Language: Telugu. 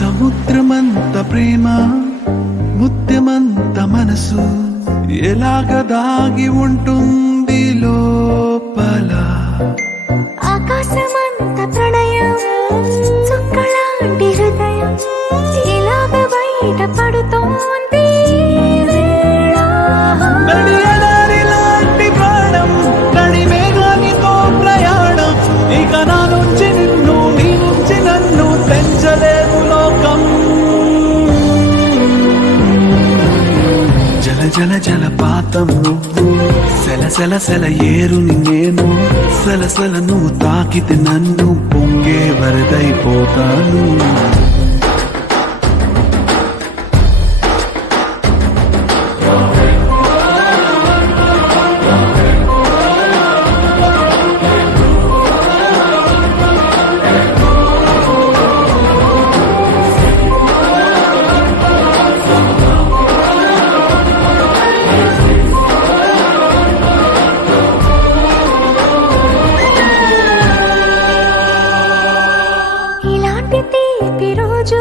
సముద్రమంత ప్రేమ ముత్యమంత మనసు ఎలాగ దాగి ఉంటుంది లోపల. ఆకాశమంత ప్రణయం చుక్కలాంటి హృదయం ఇలాగ బయట పడుతోంది లాంటి ప్రాణం నడి మేఘానితో ప్రయాణం. ఇక నా నుంచి నిన్ను నీ నుంచి నన్ను పెంచలేదు లోకం. జల జల జలపాతం నువ్వు సెల సెల సెల ఏరుని నేను సెల సెల నువ్వు తాకితే నన్ను పొంగే వరదైపోతాను. ఇలాంటి తీపి రోజు